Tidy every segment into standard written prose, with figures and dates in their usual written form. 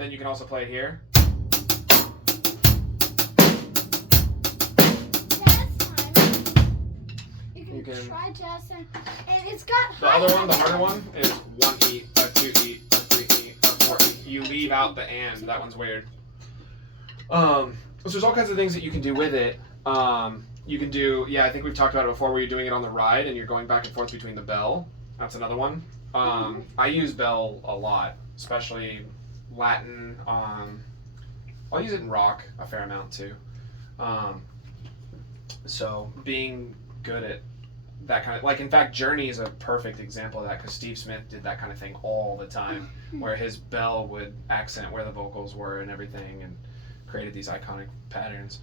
then you can also play it here. You can try jazz and it's got the other one, the harder one, is 1 E, a 2 E, a 3 E, a 4 E. You leave out the and. That one's weird. So there's all kinds of things that you can do with it. You can do, I think we've talked about it before, where you're doing it on the ride and you're going back and forth between the bell. That's another one. I use bell a lot, especially Latin. I'll use it in rock a fair amount too. So being good at that kind of, like, in fact, Journey is a perfect example of that, because Steve Smith did that kind of thing all the time, where his bell would accent where the vocals were and everything, and created these iconic patterns.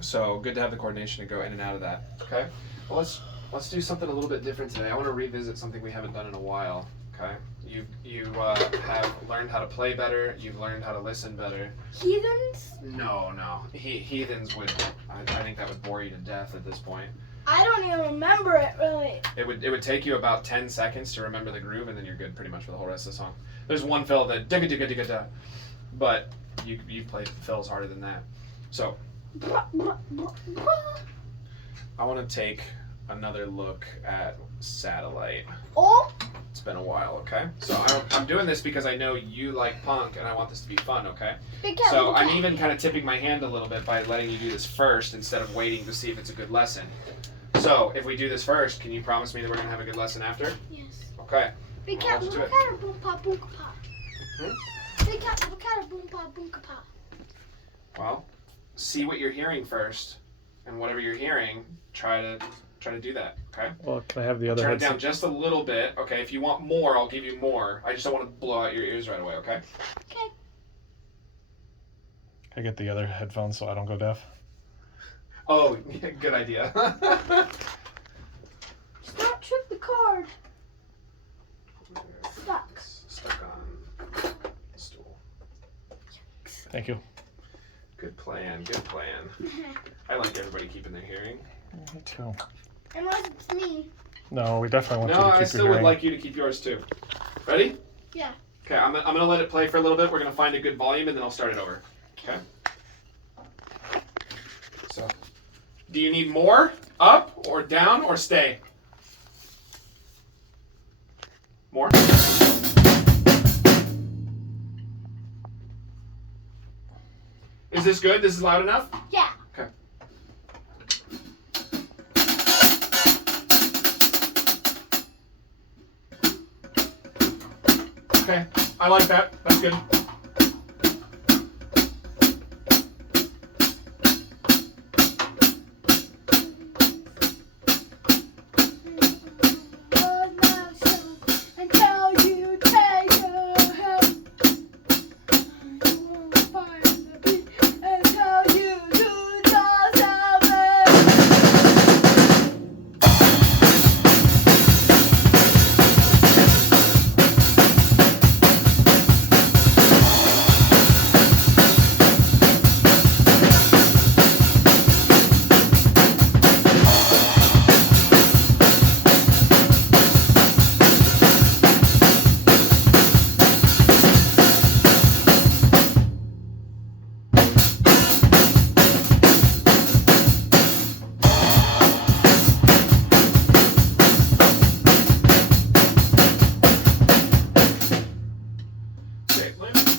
So good to have the coordination to go in and out of that. Okay, well, let's do something a little bit different today. I want to revisit something we haven't done in a while. Okay, you have learned how to play better. You've learned how to listen better. Heathens? No. Heathens would. I think that would bore you to death at this point. I don't even remember it really. It would take you about 10 seconds to remember the groove, and then you're good pretty much for the whole rest of the song. There's one fill that digga digga digga da, but you played fills harder than that. So I want to take another look at Satellite. Oh. It's been a while, okay? So I'm doing this because I know you like punk, and I want this to be fun, okay? So I'm even kind of tipping my hand a little bit by letting you do this first instead of waiting to see if it's a good lesson. So if we do this first, can you promise me that we're going to have a good lesson after? Yes. Okay. Big cat, boom, cat, boom, pa, boom, pa. Big cat, boom, pa, boom, pa. Well, see what you're hearing first, and whatever you're hearing, try to do that, okay? Well, can I have the other Turn it headset? down just a little bit, okay? If you want more, I'll give you more. I just don't want to blow out your ears right away, okay? Okay. Can I get the other headphones so I don't go deaf? Oh, good idea. Stop, trip the cord. Stuck on the stool. Thank you. Good plan. I like everybody keeping their hearing. Me too. Unless it's me. No, we definitely want No, you to keep I your still would hearing. like you to keep yours too. Ready? Yeah. Okay, I'm gonna let it play for a little bit. We're gonna find a good volume, and then I'll start it over. Okay. So, do you need more? Up or down or stay? More? Is this good? This is loud enough? Yeah. Okay. Okay, I like that. That's good.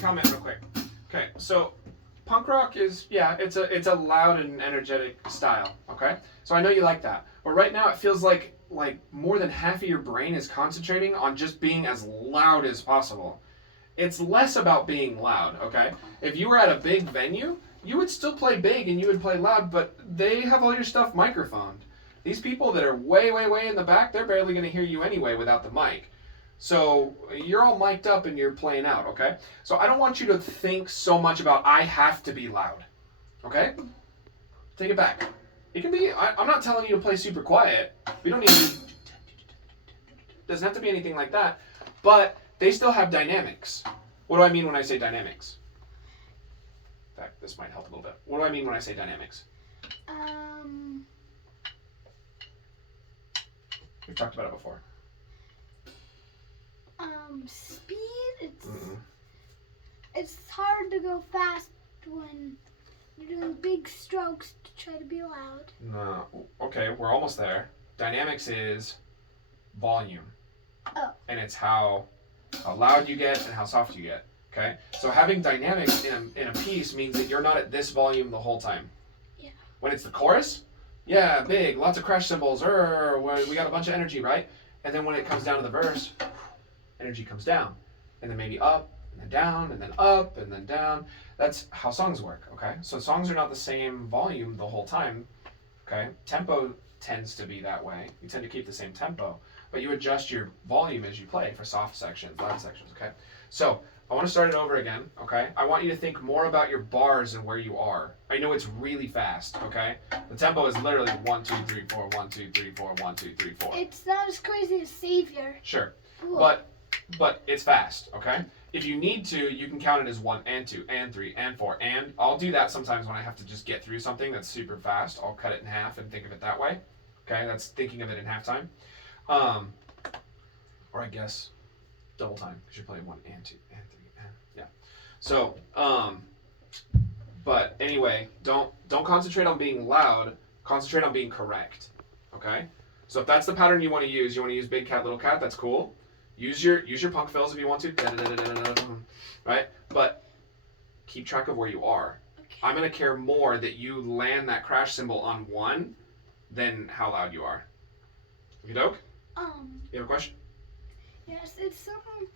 Comment real quick. Okay, so punk rock is, it's a loud and energetic style, okay? So I know you like that. But right now it feels like more than half of your brain is concentrating on just being as loud as possible. It's less about being loud, okay? If you were at a big venue, you would still play big and you would play loud, but they have all your stuff microphoned. These people that are way, way, way in the back, they're barely going to hear you anyway without the mic. So you're all mic'd up and you're playing out, okay? So I don't want you to think so much about I have to be loud, okay? Take it back. It can be, I'm not telling you to play super quiet. We don't need to, doesn't have to be anything like that. But they still have dynamics. What do I mean when I say dynamics? In fact, this might help a little bit. What do I mean when I say dynamics? We've talked about it before. Speed. It's it's hard to go fast when you're doing big strokes to try to be loud. No. Okay, we're almost there. Dynamics is volume. Oh. And it's how loud you get and how soft you get. Okay? So having dynamics in a piece means that you're not at this volume the whole time. Yeah. When it's the chorus, yeah, big, lots of crash cymbals, we got a bunch of energy, right? And then when it comes down to the verse, energy comes down. And then maybe up, and then down, and then up, and then down. That's how songs work, okay? So songs are not the same volume the whole time, okay? Tempo tends to be that way. You tend to keep the same tempo, but you adjust your volume as you play for soft sections, loud sections, okay? So I want to start it over again, okay? I want you to think more about your bars and where you are. I know it's really fast, okay? The tempo is literally 1, 2, 3, 4, 1, 2, 3, 4, 1, 2, 3, 4. It's not as crazy as Savior. Sure, Cool. but it's fast, okay? If you need to, you can count it as 1 and 2 and 3 and 4 and I'll do that sometimes when I have to just get through something that's super fast. I'll cut it in half and think of it that way. Okay, that's thinking of it in half time. Or I guess double time because you're playing 1 and 2 and 3 and yeah. So, but anyway, don't concentrate on being loud. Concentrate on being correct. Okay. So if that's the pattern you want to use big cat, little cat. That's cool. Use your punk fills if you want to. Right. But keep track of where you are. Okay. I'm gonna care more that you land that crash cymbal on 1 than how loud you are. Okey doke? You have a question? Yes, it's something.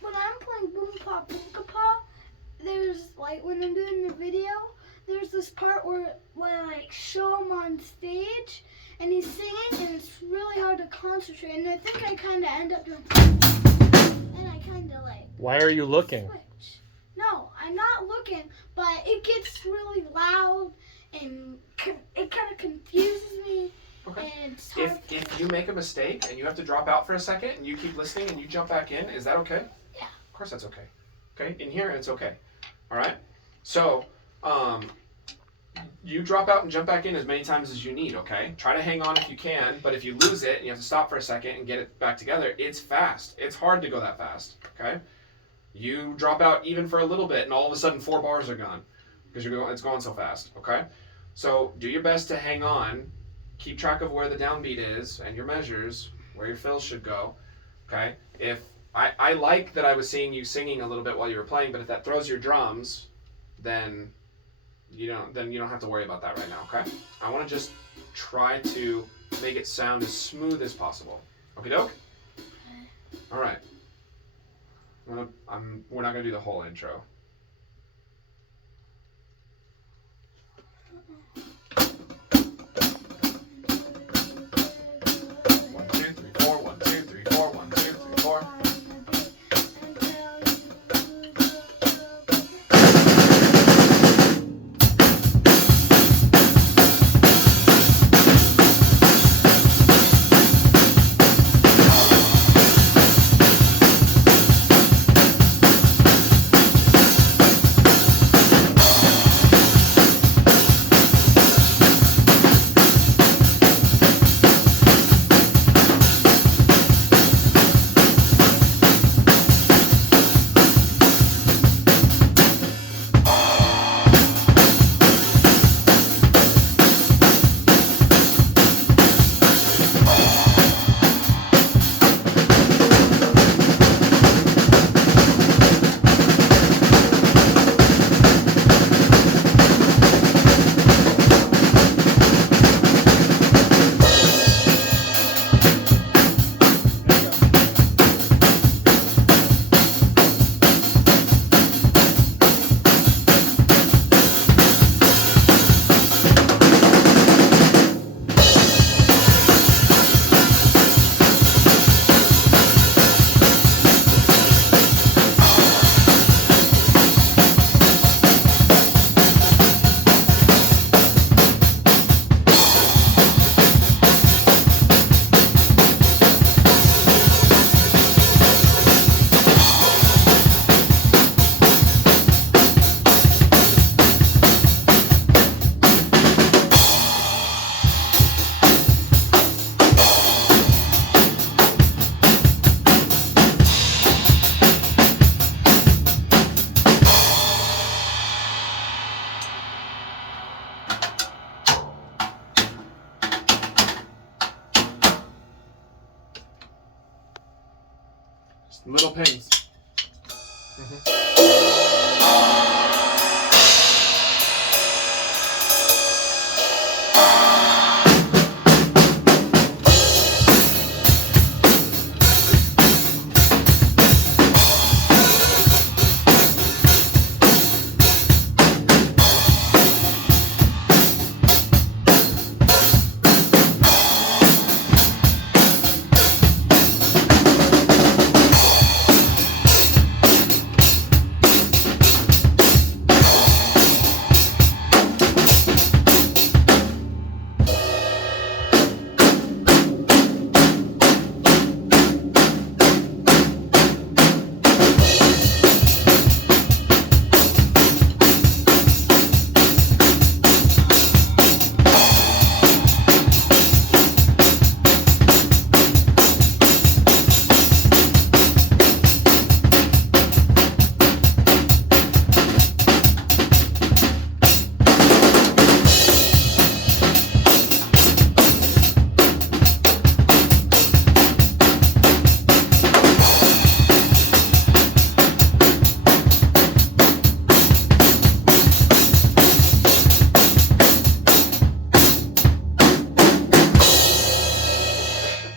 When I'm playing Boom Pop Boom Pop, there's like when I'm doing the video, there's this part where I like show him on stage and he's singing and it's really hard to concentrate. And I think I kind of end up doing, and I kind of like. Why are you looking? Switch. No, I'm not looking, but it gets really loud and it kind of confuses me. Okay. And it's hard. If you make a mistake and you have to drop out for a second and you keep listening and you jump back in, is that okay? Yeah. Of course that's okay. Okay? In here it's okay. Alright? So, you drop out and jump back in as many times as you need, okay? Try to hang on if you can, but if you lose it and you have to stop for a second and get it back together, it's fast. It's hard to go that fast, okay? You drop out even for a little bit and all of a sudden 4 bars are gone because it's going so fast, okay? So do your best to hang on. Keep track of where the downbeat is and your measures, where your fills should go, okay? If I like that I was seeing you singing a little bit while you were playing, but if that throws your drums, then you don't have to worry about that right now, okay? I want to just try to make it sound as smooth as possible. Okie doke? All right. We're not gonna do the whole intro. Little pings. Mhm.